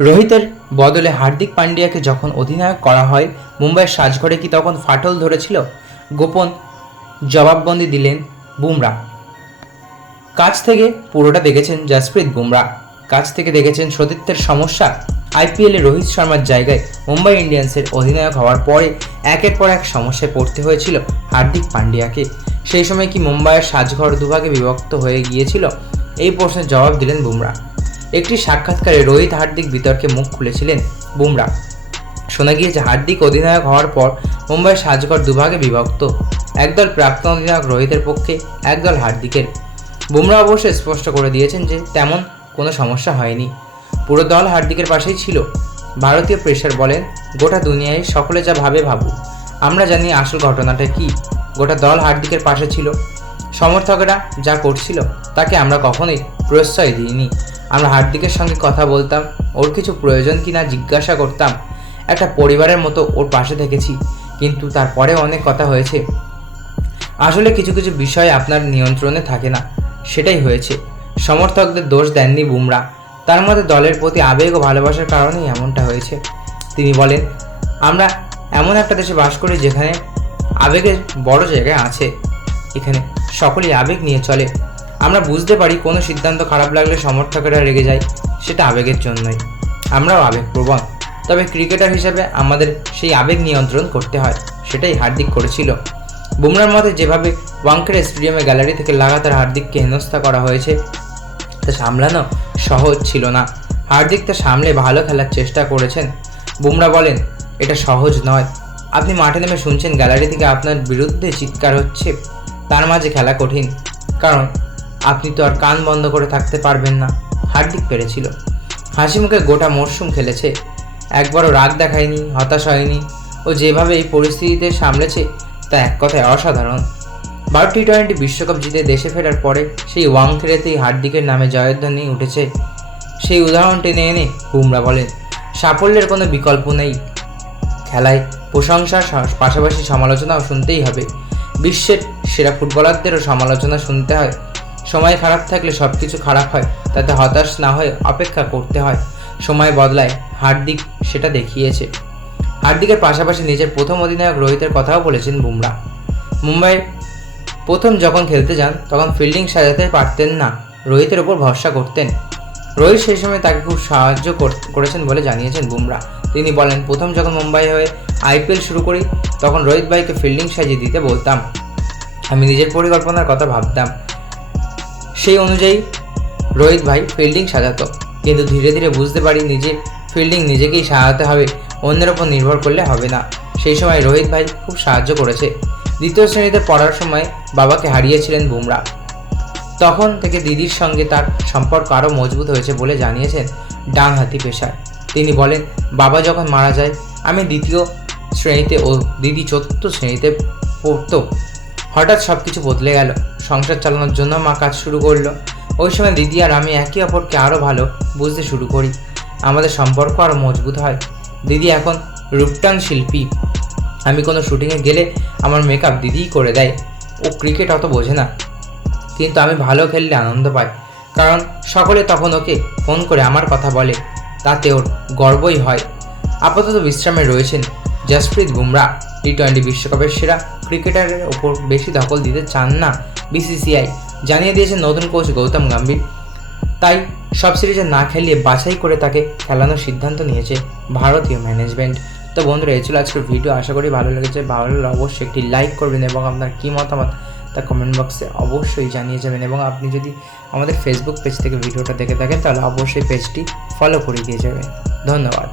রোহিতের বদলে হার্দিক পান্ডিয়াকে যখন অধিনায়ক করা হয়, মুম্বাইয়ের সাজঘরে কি তখন ফাটল ধরেছিল? গোপন জবাববন্দি দিলেন বুমরা। কাছ থেকে পুরোটা দেখেছেন জাসপ্রীত বুমরা। কাছ থেকে দেখেছেন সতীর্থের সমস্যা। আইপিএলে রোহিত শর্মার জায়গায় মুম্বাই ইন্ডিয়ান্সের অধিনায়ক হওয়ার পরে একের পর এক সমস্যায় পড়তে হয়েছিল হার্দিক পান্ডিয়াকে সেই সময় কি মুম্বাইয়ের সাজঘর দুভাগে বিভক্ত হয়ে গিয়েছিল? এই প্রশ্নের জবাব দিলেন বুমরা। একটি সাক্ষাৎকারে রোহিত হার্দিক বিতর্কে মুখ খুলেছিলেন বুমরা। শোনা গিয়েছে, হার্দিক অধিনায়ক হওয়ার পর মুম্বাইয়ের সাজঘর দুভাগে বিভক্ত। একদল প্রাক্তন অধিনায়ক রোহিতের পক্ষে, একদল হার্দিকের। বুমরা অবশ্য স্পষ্ট করে দিয়েছেন যে তেমন কোনো সমস্যা হয়নি। পুরো দল হার্দিকের পাশেই ছিল। ভারতীয় প্রেসার বলেন, গোটা দুনিয়ায় সকলে যা ভাবে ভাবুক। আমরা জানি আসল ঘটনাটা কি। গোটা দল হার্দিকের পাশে ছিল। সমর্থকরা যা করছিল, তাকে আমরা কখনোই প্রশ্রয় দিইনি। আমরা হার্দিকের সঙ্গে কথা বলতাম, ওর কিছু প্রয়োজন কিনা জিজ্ঞাসা করতাম। একটা পরিবারের মতো ওর পাশে থেকেছি, কিন্তু তারপরে অনেক কথা হয়েছে। আসলে কিছু কিছু বিষয় আপনার নিয়ন্ত্রণে থাকে না, সেটাই হয়েছে। সমর্থকদের দোষ দেননি বুমরা। তার মধ্যে দলের প্রতি আবেগ ও ভালোবাসার কারণেই এমনটা হয়েছে। তিনি বলেন, আমরা এমন একটা দেশে বাস করি যেখানে আবেগের বড় জায়গায় আছে। এখানে সকলেই আবেগ নিয়ে চলে। আমরা বুঝতে পারি কোনো সিদ্ধান্ত খারাপ লাগলে সমর্থকেরা রেগে যায়, সেটা আবেগের জন্যই। আমরাও আবেগপ্রবণ। তবে ক্রিকেটার হিসেবে আমাদের সেই আবেগ নিয়ন্ত্রণ করতে হয়, সেটাই হার্দিক করেছিল। বুমরার মতে, যেভাবে ওয়াংখেড়ে স্টেডিয়ামে গ্যালারি থেকে লাগাতার হার্দিককে হেনস্থা করা হয়েছে, তা সামলানো সহজ ছিল না। হার্দিক তা সামলে ভালো খেলার চেষ্টা করেছেন। বুমরা বলেন, এটা সহজ নয়। আপনি মাঠে নেমে শুনছেন গ্যালারি থেকে আপনার বিরুদ্ধে চিৎকার হচ্ছে, তার মাঝে খেলা কঠিন। কারণ আপনি তো আর কান বন্ধ করে থাকতে পারবেন না। হার্দিক পেরেছিল। হাসি মুখে গোটা মরশুম খেলেছে। একবারও রাগ দেখায়নি, হতাশ হয়নি। ও যেভাবে এই পরিস্থিতিতে সামলেছে, তা এক কথায় অসাধারণ। ভারত টি টোয়েন্টি বিশ্বকাপ জিতে দেশে ফেরার পরে সেই ওয়াং ওয়াংখেড়েতেই হার্দিকের নামে জয়ধ্বনি উঠেছে। সেই উদাহরণ টেনে এনে বুমরা বলেন, সাফল্যের কোনো বিকল্প নেই। খেলায় প্রশংসার পাশাপাশি সমালোচনাও শুনতেই হবে। বিশ্বের সেরা ফুটবলারদেরও সমালোচনা শুনতে হয়। সময় খারাপ থাকলে সব কিছু খারাপ হয়, তাতে হতাশ না হয়ে অপেক্ষা করতে হয়। সময় বদলায়, হার্দিক সেটা দেখিয়েছে। হার্দিকের পাশাপাশি নিজের প্রথম অধিনায়ক রোহিতের কথাও বলেছেন বুমরা। মুম্বাই প্রথম যখন খেলতে যান, তখন ফিল্ডিং সাজাতে পারতেন না, রোহিতের ওপর ভরসা করতেন। রোহিত সেই সময় তাকে খুব সাহায্য কর- করেছেন বলে জানিয়েছেন বুমরা। তিনি বলেন, প্রথম যখন মুম্বাই হয়ে আইপিএল শুরু করি, তখন রোহিত ভাইকে ফিল্ডিং সাজিয়ে দিতে বলতাম। আমি নিজের পরিকল্পনার কথা ভাবতাম। সেই অনুযায়ী রোহিত ভাই ফিল্ডিং সাজাতো। কিন্তু ধীরে ধীরে বুঝতে পারি নিজে ফিল্ডিং নিজেকেই সাজাতে হবে, অন্যের ওপর নির্ভর করলে হবে না। সেই সময় রোহিত ভাই খুব সাহায্য করেছে। দ্বিতীয় শ্রেণীতে পড়ার সময় বাবাকে হারিয়েছিলেন বুমরা। তখন থেকে দিদির সঙ্গে তার সম্পর্ক আরও মজবুত হয়েছে বলে জানিয়েছেন ডানহাতি পেশার তিনি বলেন, বাবা যখন মারা যায়, আমি দ্বিতীয় শ্রেণীতে ও দিদি চতুর্থ শ্রেণীতে পড়তো। হঠাৎ সব কিছু বদলে গেল। সংসার চালানোর জন্য মা কাজ শুরু করল। ওই সময় দিদি আর আমি একে অপরকে আরও ভালো বুঝতে শুরু করি। আমাদের সম্পর্ক আরও মজবুত হয়। দিদি এখন রূপটান শিল্পী। আমি কোনো শুটিংয়ে গেলে আমার মেকআপ দিদিই করে দেয়। ও ক্রিকেট অত বোঝে না। কিন্তু আমি ভালো খেললে আনন্দ পাই। কারণ সকলে তখন ওকে ফোন করে আমার কথা বলে। তাতে ওর গর্বই হয়। আপাতত বিশ্রামে রয়েছেন। জসপ্রীত বুমরা টি টোয়েন্টি বিশ্বকাপের সেরা ক্রিকেটারের ওপর বেশি দখল দিতে চান না বিসিসিআই। জানিয়ে দিয়েছেন নতুন কোচ গৌতম গম্ভীর। তাই সব সিরিজে না খেলিয়ে বাছাই করে তাকে খেলানোর সিদ্ধান্ত নিয়েছে ভারতীয় ম্যানেজমেন্ট। তো বন্ধুরা, এই ছিল আজকের ভিডিও। আশা করি ভালো লেগেছে। ভালো লাগলে অবশ্যই একটি লাইক করবেন এবং আপনার কী মতামত তা কমেন্ট বক্সে অবশ্যই জানিয়ে যাবেন। এবং আপনি যদি আমাদের ফেসবুক পেজ থেকে ভিডিওটা দেখে থাকেন, তাহলে অবশ্যই পেজটি ফলো করে দিয়ে যাবেন। ধন্যবাদ।